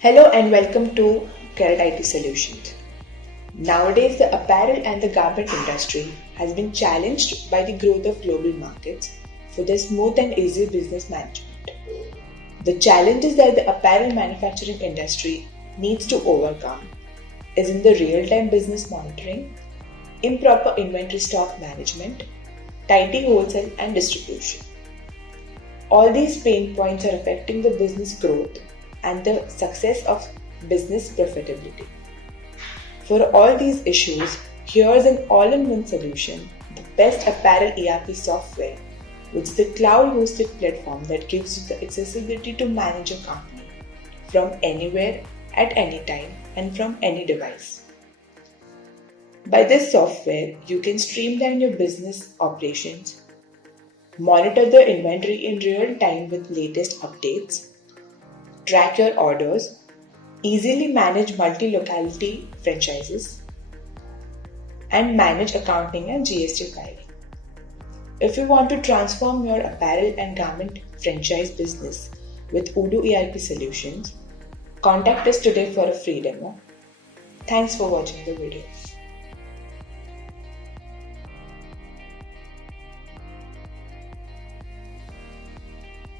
Hello and welcome to Caret Solutions. Nowadays, the apparel and the garment industry has been challenged by the growth of global markets for their smooth and easy business management. The challenges that the apparel manufacturing industry needs to overcome is in the real-time business monitoring, improper inventory stock management, tidy wholesale and distribution. All these pain points are affecting the business growth and the success of business profitability. For all these issues, here's an all-in-one solution, the best apparel ERP software, which is the cloud-hosted platform that gives you the accessibility to manage a company from anywhere, at any time, and from any device. By this software, you can streamline your business operations, monitor the inventory in real time with latest updates, track your orders, easily manage multi-locality franchises, and manage accounting and GST filing. If you want to transform your apparel and garment franchise business with Odoo ERP solutions, contact us today for a free demo. Thanks for watching the video.